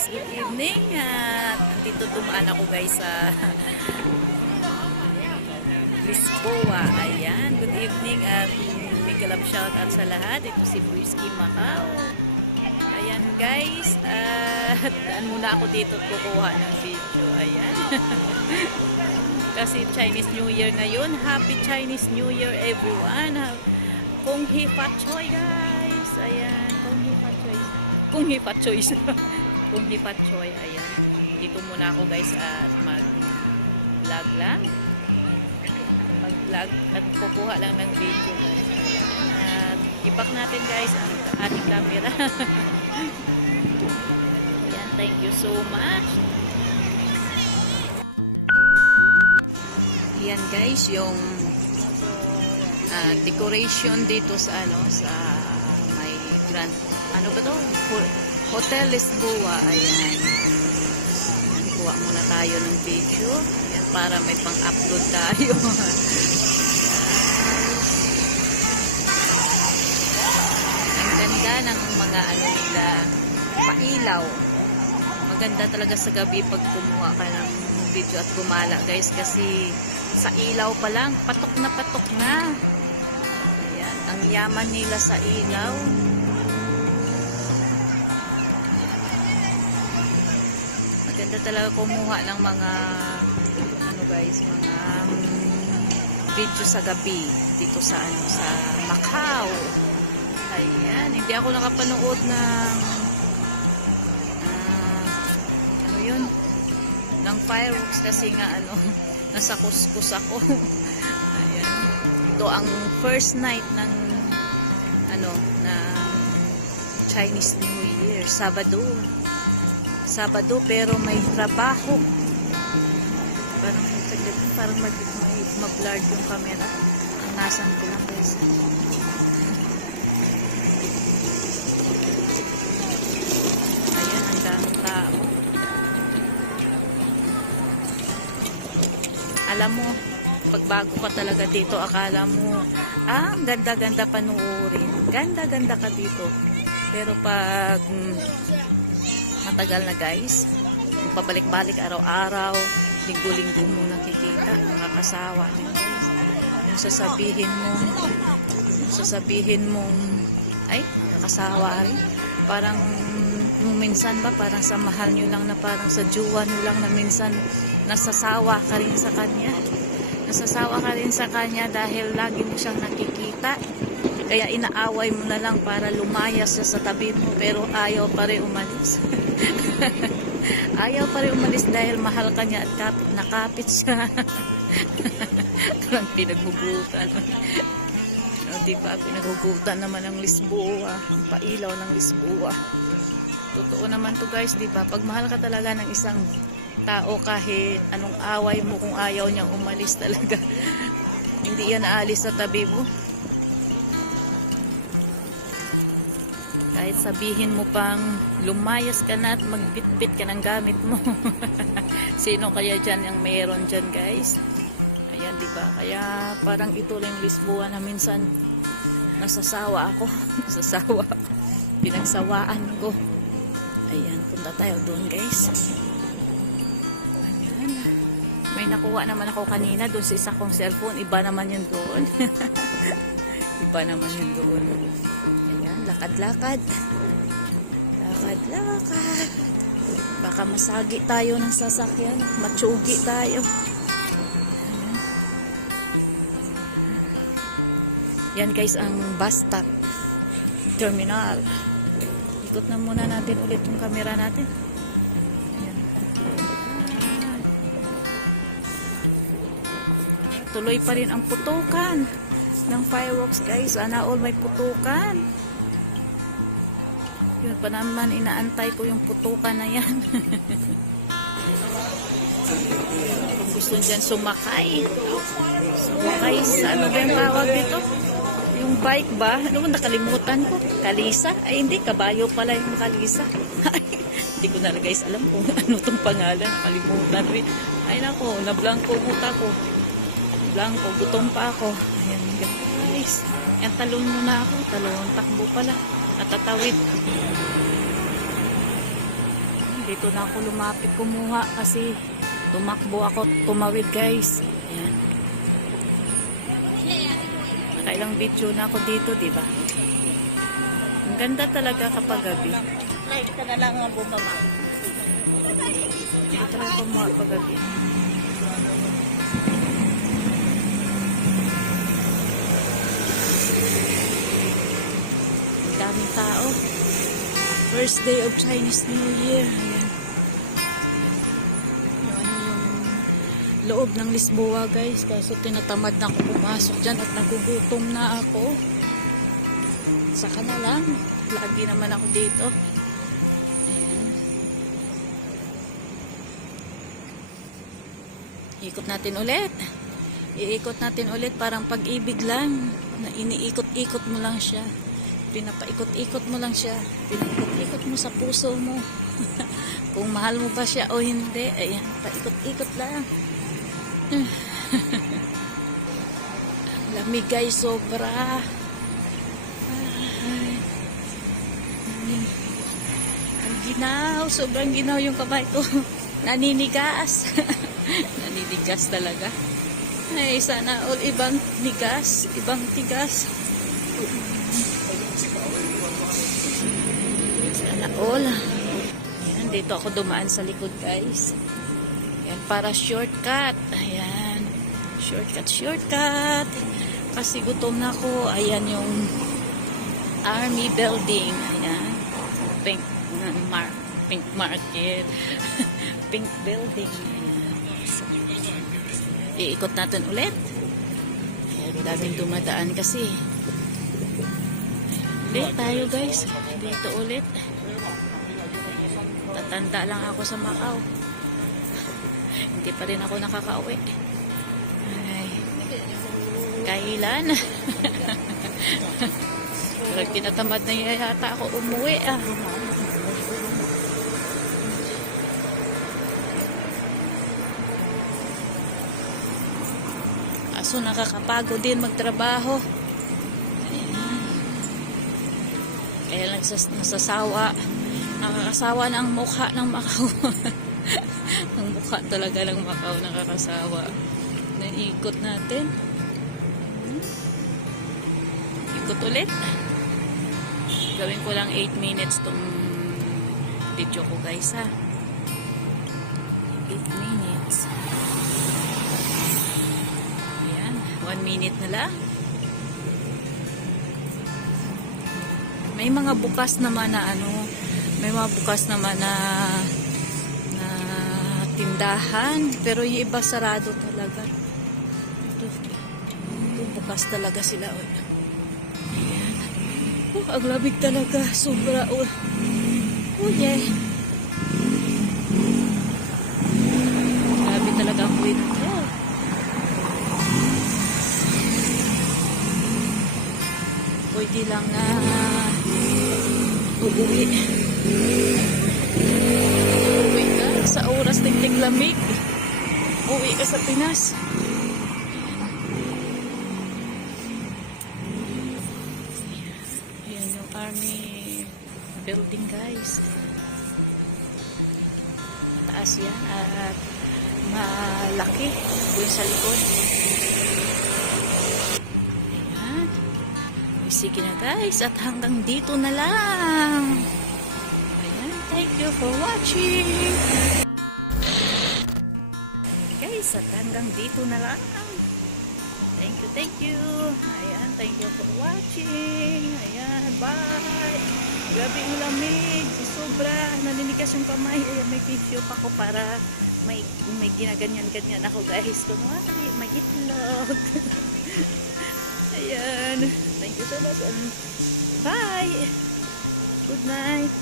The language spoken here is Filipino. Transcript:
Good evening at nandito dumaan ako guys sa Lisboa. Ayan, good evening at may kalab shout out sa lahat. Ito si Frisky Macau. Ayan guys, at daan muna ako dito at kukuha ng video. Ayan. Kasi Chinese New Year ngayon. Happy Chinese New Year everyone. Kung Hee Fat Choi guys. Ayan, Kung Hee Fat Choi. Kung Hee Fat Choi. Kung Hee Fat Choi. Ayan. Dito muna ako guys at mag-vlog lang. Mag-vlog at kukuha lang ng video guys. Ayan. At i-back natin guys ang ating camera. Ayan, thank you so much. Ayan guys, yung decoration dito sa sa may grand, ano ba to? Hotel Lisboa. Ayan. Ayan, kuha muna tayo ng video. Ayan, para may pang-upload tayo. Ang ganda ng mga nila, pailaw. Maganda talaga sa gabi pag kumuha ka ng video at gumala guys, kasi sa ilaw pa lang, patok na patok na. Ayan, ang yaman nila sa ilaw. Maganda talaga kumuha ng mga guys, mga video sa gabi dito sa sa Macau. Ayan, hindi ako nakapanood ng yun, ng fireworks kasi nga nasa kuskus ako. Ayan. Ito ang first night ng ng Chinese New Year, Sabado pero may trabaho. Parang mag-blurred yung camera. Ang nasan ko lang guys. Ayan, ang daming tao. Alam mo, pag bago ka talaga dito, akala mo, ang ganda-ganda panuorin. Ganda-ganda ka dito. Pero pag matagal na guys, yung pabalik-balik araw-araw, linggo-linggo mo nakikita, nakakasawa din guys. Yung sasabihin mong, ay, nakakasawa rin. Parang, minsan ba, parang sa mahal nyo lang na parang sa jowa nyo lang na minsan nasasawa ka rin sa kanya. Nasasawa ka rin sa kanya dahil lagi mo siyang nakikita. Kaya inaaway mo na lang para lumayas siya sa tabi mo, pero ayaw pa rin umalis. Ayaw pa rin umalis dahil mahal ka niya at nakapit siya. Parang pinaghugutan. Di pa pinaghugutan naman ng Lisboa, ang pailaw ng Lisboa. Totoo naman to guys, di ba? Pag mahal ka talaga ng isang tao, kahit anong away mo, kung ayaw niyang umalis talaga, hindi yan aalis sa tabi mo. Kahit sabihin mo pang lumayas ka na at magbitbit ka ng gamit mo. Sino kaya dyan yung meron dyan guys? Ayan, diba? Kaya parang ito lang Lisboa na minsan nasasawa ako. Nasasawa ako. Pinagsawaan ko. Ayan, punta tayo doon guys. Ayan. May nakuha naman ako kanina doon sa isa kong cellphone. Iba naman yun doon. Iba naman yun doon. Lakad-lakad. Lakad-lakad. Baka masagi tayo ng sasakyan. Matsugi tayo. Ayan. Yan guys ang bus stop terminal. Ikot na muna natin ulit yung camera natin. Ayan. Tuloy pa rin ang putukan ng fireworks guys. Sana all may putukan. Yun pa naman, inaantay ko yung putukan na yan. Kung gusto dyan sumakay. Sumakay sa ano ba yung tawag dito? Yung bike ba? Ano ba, nakalimutan ko? Kalisa? Ay hindi, kabayo pala yung kalisa. Hindi ko na guys alam kung ano itong pangalan. Nakalimutan rin. Ay nako, nablangko utak ko. Blanco, gutom pa ako. Ayan guys. Yan, talon muna ako. Talon, takbo pala. Natatawid. dito na ako lumapit kumuha kasi tumakbo ako, tumawid guys. Ayan. Nakailang video na ako dito, di ba? Ang ganda talaga kapag gabi. Live ka na lang ang bumaba. Dito talaga kumuha pag gabi. Ang daming tao. First day of Chinese New Year. Ayan. Yung loob ng Lisboa guys. Kaso tinatamad na ako pumasok dyan at nagugutom na ako. Saka na lang. Lagi naman ako dito. Ayan. Ikot natin ulit. Iikot natin ulit parang pag-ibig lang. Na iniikot-ikot mo lang siya. Pinapaikot-ikot mo lang siya. Pinaikot-ikot mo sa puso mo. Kung mahal mo ba siya o hindi. Ayan, paikot-ikot lang. Lamig guys, sobra. Ay. Ang ginaw. Sobrang ginaw yung kamay ko. Naninigas. Naninigas talaga. Ay, sana all ibang nigas. Ibang tigas. Sana all. Ayan, dito ako dumaan sa likod guys. Ayan, para shortcut. Ayan. Shortcut. Kasi gutom na ako. Ayan yung Army Building. Ayan. Pink Market. Pink Building. Ayan. Iikot natin ulit. Ayan, daming dumadaan kasi. Ulit tayo guys. Dito ulit. Tatanda lang ako sa Macau. Hindi pa rin ako nakakauwi. Ay. Kailan? Parang tinatamad na yata ako umuwi ah. Aso nakakapagod din magtrabaho. Kaya lang nasasawa. Nakakasawa na ang mukha ng Macau. Ang mukha talaga ng Macau nakakasawa. Naikot natin. Ikot ulit. Gawin ko lang 8 minutes tong video ko guys ha. 8 minutes. Ayan. 1 minute na lang. May mga bukas naman na may mga bukas naman na tindahan, pero yung iba sarado talaga. Ito bukas talaga sila. Ayan. Ang lamig talaga, sobra. Yeah. Grabe talaga ang winter. Pwede lang na uuwi ka sa oras ng tiglamig. Uwi ka sa Pinas. Ayan yung Army Building guys. Mataas yan at malaki yung sa likod. Sige na guys, at hanggang dito na lang. Ayan, thank you for watching. Guys, at hanggang dito na lang. Thank you. Ayan, thank you for watching. Ayan, bye. Grabe yung lamig. Sobra, naninigas yung kamay. Ayan, may video pa ko para may ginaganyan-ganyan ako guys. Kunwari, may itlog. Ayan. Thank you so much and bye. Good night.